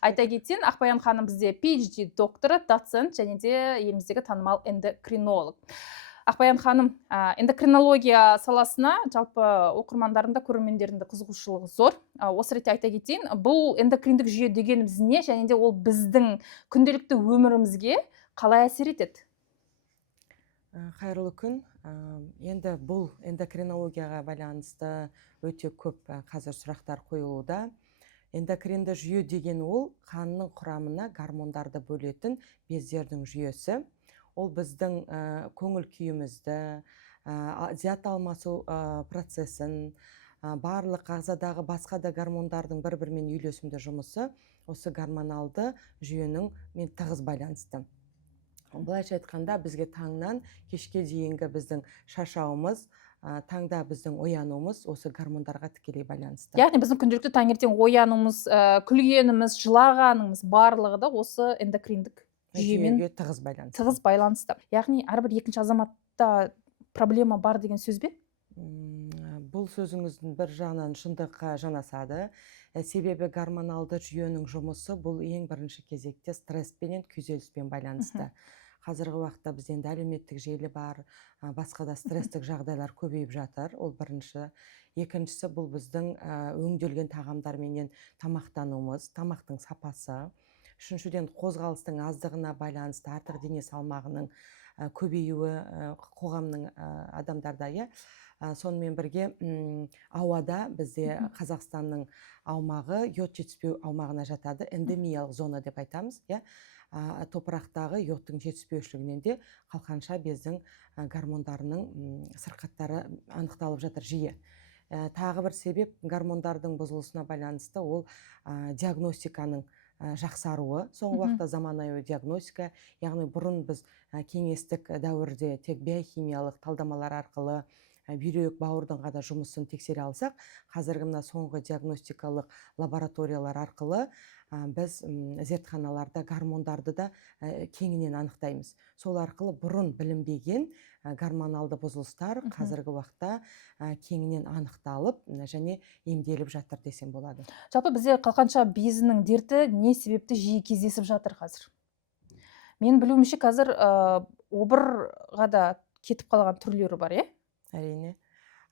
Айта кетейін, Ақбаян ханым бізде PhD докторы, доцент және де еліміздегі танымал эндокринолог. Ақбаян ханым, эндокринология саласына жалпы оқырмандарында, көрермендерінде қызығушылығы зор. Осы ретте айта кетейін, бұл эндокриндік жүйе дегеніміз не, және де ол біздің күнделікті өмірімізге қалай әсер етеді? Қайырлы күн. Енді бұл эндокринологияға байланысты өте көп қазір сұрақтар қойылуда. Эндокринді жүйе деген ол қанның құрамына гормондарды бөлетін бездердің жүйесі. Ол біздің көңіл күйімізді, зат алмасу процесін, барлық ағзадағы басқа да гормондардың бір-бірімен үйлесімді жұмысы осы гормоналды жүйенің тығыз байланысты. Былайша айтқанда, бізге таңнан кешке дейінгі біздің шаршауымыз, таңда біздің оянуымыз осы гормондарға тікелей байланысты. Яғни біздің күнделікті таңертең оянуымыз, күлгеніміз, жылағанымыз барлығы да осы эндокриндік жүйемен тығыз байланысты. Яғни әрбір екінші азаматта проблема бар деген сөз бе? Бұл сөзіңіздің бір жағынан шындыққа жанасады. Себебі гормоналды жүйенің жұмысы бұл ең бірінші кезекте стресспенен, күйзеліспен байланысты. Қазіргі уақытта бізде енді әлеуметтік желі бар, басқа да стресстік жағдайлар көбейіп жатыр. Ол бірінші. Екіншісі, бұл біздің өңделген тағамдарменен тамақтануымыз, тамақтың сапасы. Үшіншіден, қозғалыстың аздығына байланысты артық дене салмағының көбеюі қоғамның адамдарда, сонымен бірге ауада бізде Қазақстанның аумағы йод жетіспеу аумағына жатады, эндемиялық зона деп айтамыз. Топырақтағы йодтың жетіспеушілігінен де қалқанша бездің гормондарының сырқаттары анықталып жатыр жиі. Тағы бір себеп гормондардың бұзылысына байланысты ол диагностиканың жақсаруы. Соңғы уақытта заманауи диагностика, яғни бұрын біз кеңестік дәуірде тек биохимиялық талдамалар арқылы бүйрек, бауырдың ғана жұмысын тексере алсақ, қазіргі мына соңғы диагностикалық лабораториялар арқылы біз зертханаларда гормондарды да кеңінен анықтаймыз. Сол арқылы бұрын білінбеген гормоналды бұзылыстар қазіргі уақытта кеңінен анықталып және емделіп жатыр десем болады. Жалпы бізде қалқанша безінің дерті не себепті жиі кездесіп жатыр қазір? Мен білуімше қазір обырға да кетіп қалған түрлері бар, Әрине.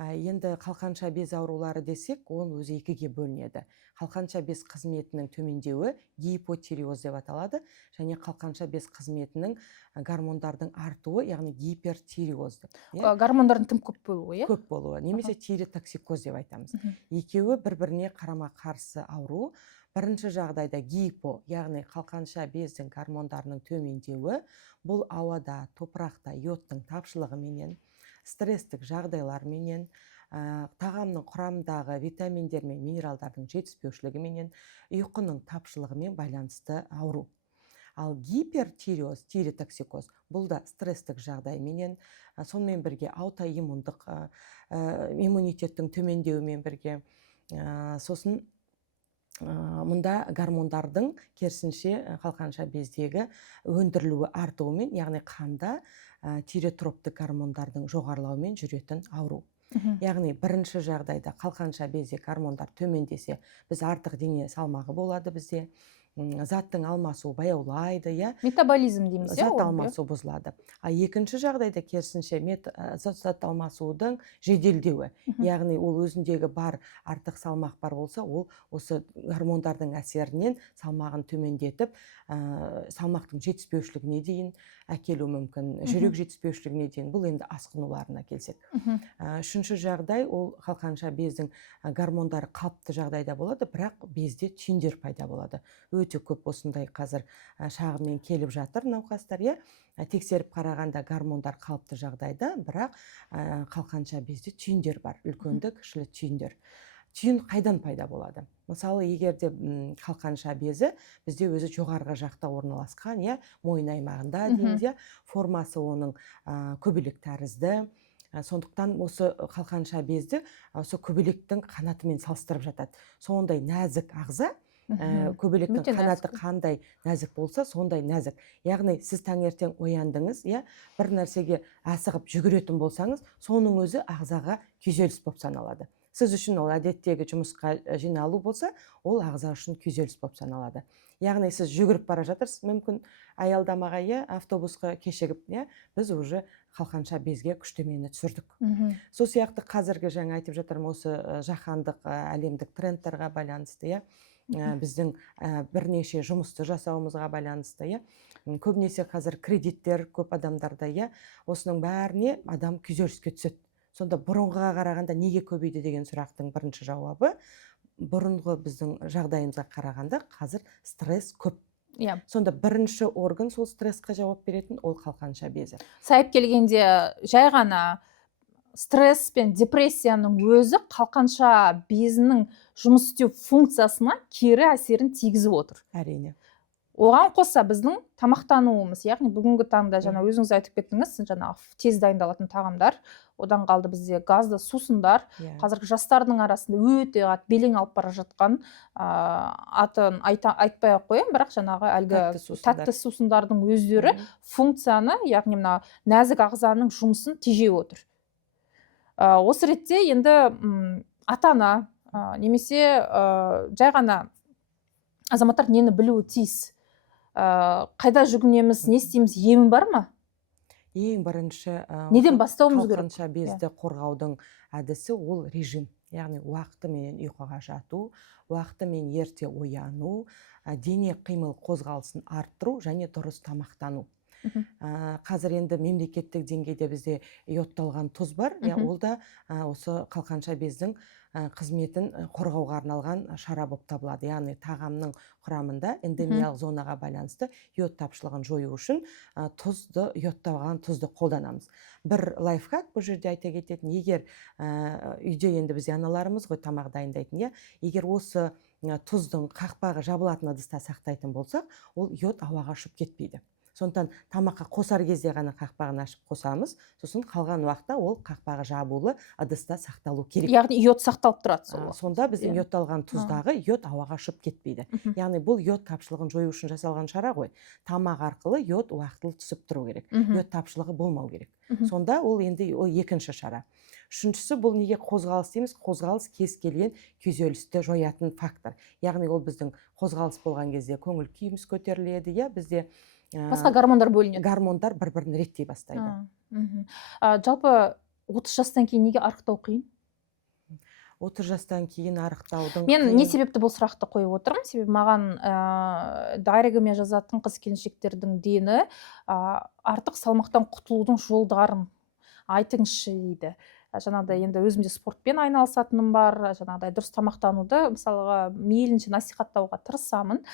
Енді қалқанша без аурулары десек, ол өзі екіге бөлінеді. Қалқанша без қызметінің төмендеуі гипотиреоз деп аталады, және қалқанша без қызметінің гормондардың артуы, яғни гипертиреоз. Гормондардың тым көп болуы, Көп болуы, немесе тиреотоксикоз деп айтамыз. Екеуі бір-біріне қарама-қарсы ауру. Бірінші жағдайда гипо, яғни қалқанша бездің гормондарының төмендеуі, бұл ауада, топырақта йодтың тапшылығыменен, стресстік жағдайларменен, тағамның құрамындағы витаминдер мен минералдардың жетіспеушілігіменен, ұйқының тапшылығымен байланысты ауру. Ал гипертиреоз, тиреотоксикоз, бұл да стресстік жағдайменен, сонымен бірге аутоиммундық иммунитеттің төмендеуімен бірге, сосын мұнда гормондардың керісінше қалқанша бездегі өндірілуі артуымен, яғни қанда тиреотроптық гормондардың жоғарылауымен жүретін ауру. Яғни бірінші жағдайда қалқанша безде гормондар төмендесе, біз артық дене салмағы болады бізде, заттың алмасуы баяулайды, метаболизм дейміз, зат алмасу бұзылады. Екінші жағдайда керісінше зат алмасудың жеделдеуі, яғни ол өзіндегі бар артық салмақ бар болса, ол осы гормондардың әсерінен салмағын төмендетіп, салмақтың жетіспеушілігіне дейін әкелу мүмкін, жүрек жетіспеушілігіне дейін, бұл енді асқынуларына келсек. Үшінші жағдай, ол қалқанша бездің гормондары қалыпты жағдайда болады, бірақ безде түйіндер пайда болады. Өте көп осындай қазір шағыммен келіп жатыр науқастар, тексеріп қарағанда гормондар қалыпты жағдайда, бірақ қалқанша безде түйіндер бар, үлкенді, кішілі түйіндер. Түйін қайдан пайда болады? Мысалы, егерде қалқанша безі бізде өзі жоғарғы жақта орналасқан, мойын аймағында дейміз, формасы оның көбелек тәрізді. Сондықтан осы қалқанша безді осы көбелектің қанатымен салыстырып жатады. Сондай нәзік ағза, көбелектің қанаты қандай нәзік болса, сондай нәзік. Яғни сіз таңертең ояндыңыз, бір нәрсеге асығып жүгіретін болсаңыз, соның өзі ағзаға күйзеліс болып саналады. сіз үшін ол әдеттегі жұмысқа жиналу болса, ол ағза үшін күйзеліс болып саналады. Яғни сіз жүгіріп бара жатырсыз, мүмкін аялдамаға, автобусқа кешігіп, біз уже қалқанша безге күштемені түсірдік. Сол сияқты қазіргі жаңа айтып жатырмын, осы жаһандық әлемдік трендтерға байланысты, біздің бірнеше жұмысты жасауымызға байланысты, көбінесе қазір кредиттер көп адамдарда, осының бәріне адам күйзеліске түседі. Сонда бұрынғыға қарағанда неге көбейді деген сұрақтың бірінші жауабы, бұрынғы біздің жағдайымызға қарағанда қазір стресс көп. Сонда бірінші орган сол стрессқа жауап беретін ол қалқанша безі. Сайып келгенде жай ғана стресс пен депрессияның өзі қалқанша безінің жұмыс істеу функциясына кері әсерін тигізіп отыр. Әрине. Оған қоса біздің тамақтануымыз, яғни бүгінгі таңда жаңа өзіңіз айтып кеттіңіз, жаңа тез дайындалатын тағамдар, одан қалды бізде газды сусындар, қазіргі жастардың арасында өте белең алып бара жатқан, атын айтпай ақ қояйын, бірақ жаңағы әлгі тәтті сусындардың өздері функцияны, яғни мына нәзік ағзаның жұмысын тежеп отыр. Осы ретте енді ата-ана немесе жай ғана азаматтар нені білуі тиіс? Қайда жүгінеміз, не істейміз, емі бар ма? Ең бірінші неден бастауымыз керек? Қалқанша безді қорғаудың әдісі ол режим. Яғни уақытымен ұйқыға жату, уақытымен ерте ояну, дене қимыл қозғалысын арттыру және дұрыс тамақтану. Қазір енді мемлекеттік деңгейде бізде йодталған тұз бар, ол да осы қалқанша бездің қызметін қорғауға арналған шара болып табылады. Яғни тағамның құрамында эндемиялық зонаға байланысты йод тапшылығын жою үшін йодталған тұзды қолданамыз. Бір лайфхак бұл жерде айта кететін, егер үйде енді бізде аналарымыз ғой тамақ дайындайтын, егер осы тұздың қақпағы жабылатын ыдыста сақтайтын болсақ, ол йод ауаға ұшып кетпейді. Сондықтан тамаққа қосар кезде ғана қақпағын ашып қосамыз, сосын қалған уақытта ол қақпағы жабулы ыдыста сақталу керек. Яғни йод сақталып тұрады сол. Сонда біздің йодталған тұздағы йод ауаға ұшып кетпейді. Яғни бұл йод тапшылығын жою үшін жасалған шара ғой. Тамақ арқылы йод уақытылы түсіп тұру керек. Йод тапшылығы болмау керек. Сонда ол енді екінші шара. Үшіншісі, бұл неге қозғалыс дейміз? Қозғалыс кез келген күйзелісті жоятын фактор. Яғни ол біздің қозғалыс болған кезде көңіл күйіміз көтеріледі, бізде басқа гормондар бөлінеді. Гормондар бір-бірін реттей бастайды. Жалпы 30 жастан кейін неге арықтау қиын? 30 жастан кейін арықтаудың Мен не себепті бұл сұрақты қойып отырмын? Себебі маған дайрегіме жазатын қыз-келіншектердің дені артық салмақтан құтылудың жолдарын айтыңызшы дейді. Жаңағыдай енді өзімде спортпен айналысатыным бар, жаңағыдай дұрыс тамақтануды мысалға мейлінше насихаттауға тырысамын.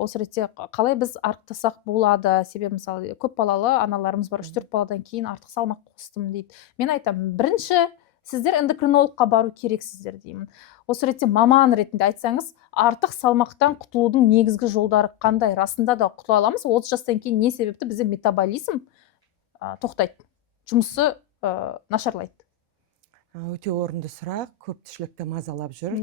Осы ретте қалай біз арықтасақ болады? Себебі мысалы көп балалы аналарымыз бар, 3-4 баладан кейін артық салмақ қостым дейді. Мен айтамын, бірінші сіздер эндокринологқа бару керексіздер деймін. Осы ретте маман ретінде айтсаңыз, артық салмақтан құтылудың негізгі жолдары қандай? Расында да құтыла аламыз? 30 жастан кейін не себепті бізде метаболизм тоқтайды, жұмысы нашарлайды? Өте орынды сұрақ, көпшілікті мазалап жүр.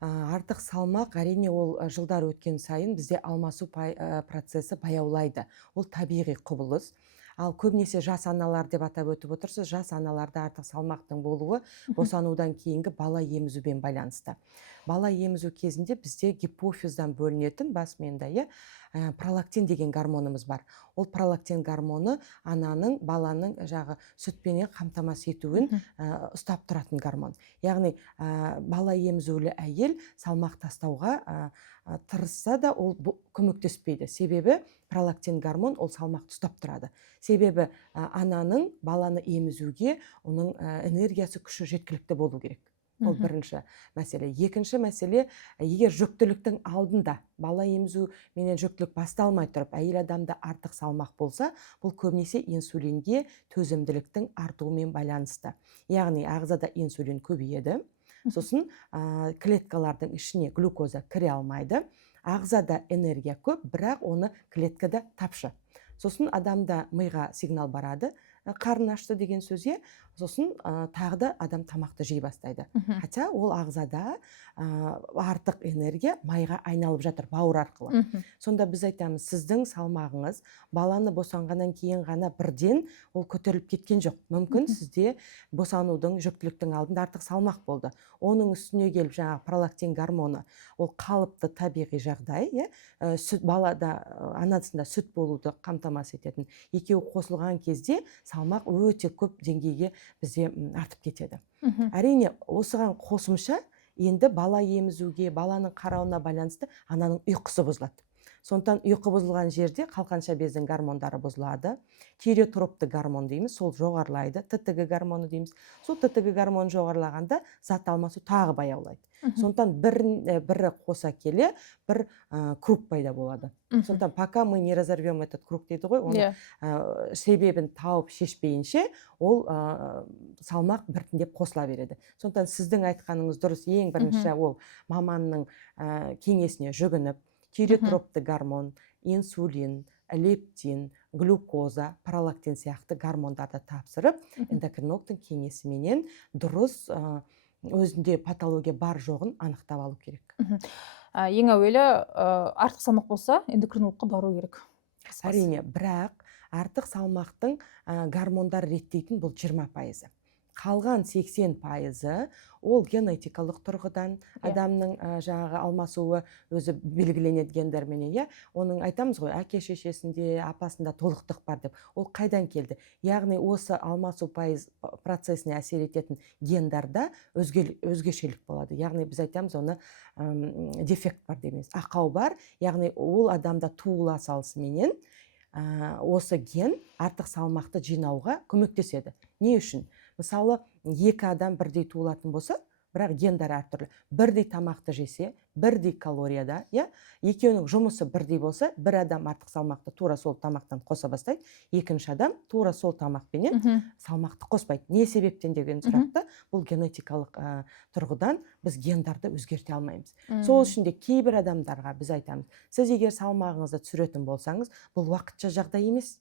Артық салмақ, әрине ол жылдар өткен сайын бізде алмасу процесі баяулайды. Ол табиғи құбылыс. Ал көбінесе жас аналар деп атап өтіп отырсыз, жас аналарда артық салмақтың болуы босанудан кейінгі бала емізумен байланысты. Бала емізу кезінде бізде гипофиздан бөлінетін бас миында пролактин деген гормонымыз бар. Ол пролактин гормоны ананың, баланың сүтпенен қамтамасыз етуін ұстап тұратын гормон. Яғни бала емізулі әйел салмақ тастауға тырысса да ол көмектеспейді. Себебі пролактин гормон ол салмақты ұстап тұрады. Себебі ананың баланы емізуге оның энергиясы, күші жеткілікті болу керек. Ол бірінші мәселе. Екінші мәселе, егер жүктіліктің алдында бала емізу менен жүктілік басталмай тұрып, әйел адамда артық салмақ болса, бұл көбінесе инсулинге төзімділіктің артуымен байланысты. Яғни ағзада инсулин көбейеді, сосын клеткалардың ішіне глюкоза кіре алмайды. Ағзада энергия көп, бірақ оны клеткада тапшы. Сосын адамда миға сигнал барады, қарын ашты деген сөзге, сосын тағы да адам тамақты жей бастайды. Хотя ол ағзада артық энергия майға айналып жатыр бауыр арқылы. Сонда біз айтамыз, сіздің салмағыңыз баланы босанғаннан кейін ғана бірден ол көтеріліп кеткен жоқ. Мүмкін сізде босанудың, жүктіліктің алдында артық салмақ болды. Оның үстіне келіп жаңағы пролактин гормоны, ол қалыпты табиғи жағдай, сүт балада анасында сүт болуды қамтамасыз ететін. Екеуі қосылған кезде салмақ өте көп деңгейге бізде артып кетеді. Әрине, осыған қосымша енді бала емізуге, баланың қарауына байланысты ананың ұйқысы бұзылады. Сондықтан ұйқы бұзылған жерде қалқанша бездің гормондары бұзылады. Тиреотропты гормон дейміз, сол жоғарылайды. ТТГ гормоны дейміз. Сол ТТГ гормоны жоғарылағанда зат алмасу тағы баяулайды. Сондықтан бірі қоса келе бір круг пайда болады. Сондықтан пока мы не разорвем этот круг дейді ғой, оны себебін тауып шешпейінше, ол салмақ біртіндеп қосыла береді. Сондықтан сіздің айтқаныңыз дұрыс. Ең бірінші ол маманның кеңесіне жүгініп, тиреотропты гормон, инсулин, лептин, глюкоза, пролактин сияқты гормондарды тапсырып, эндокринологтың кеңесіменен дұрыс өзінде патология бар жоғын анықтап алу керек. Ең әуелі артық салмақ болса, эндокринологқа бару керек. Әрине, бірақ артық салмақтың гормондар реттейтін бұл 20%. Қалған 80% ол генетикалық тұрғыдан адамның жаңағы алмасуы өзі белгіленеді гендерменен, оның айтамыз ғой, әке шешесінде, апасында толықтық бар деп. Ол қайдан келді? Яғни осы алмасу процесіне әсер ететін гендарда өзгешелік болады. Яғни біз айтамыз, оны дефект бар дейміз. Ақау бар, яғни ол адамда туыла салысыменен осы ген артық салмақты жинауға көмектеседі. Не үшін? Мысалы, екі адам бірдей туылатын болса, бірақ гендер әртүрлі. Бірдей тамақты жесе, бірдей калорияда, екеуінің жұмысы бірдей болса, бір адам артық салмақты тура сол тамақтан қоса бастайды, екінші адам тура сол тамақпенен салмақты қоспайды. Не себептен деген сұрақты, бұл генетикалық тұрғыдан біз гендарды өзгерте алмаймыз. Сол үшін де кейбір адамдарға біз айтамыз, сіз егер салмағыңызды түсіретін болсаңыз, бұл уақытша жағдай емес.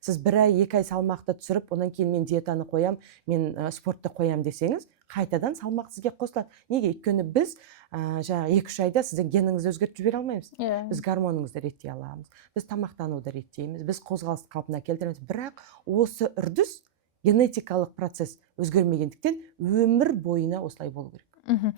Сіз бір ай, 2 ай салмақты түсіріп, онан кейін мен диетаны қоям, мен спортты қоям десеңіз, қайтадан салмақ сізге қосылады. Неге? Өйткені біз жаңағы 2-3 айда сіздің геніңізді өзгертіп жібере алмаймыз. Біз гормоныңызды реттей аламыз, біз тамақтануды реттейміз, біз қозғалысты қалпына келтіреміз. Бірақ осы үрдіс генетикалық процесс өзгермегендіктен өмір бойына осылай болу керек.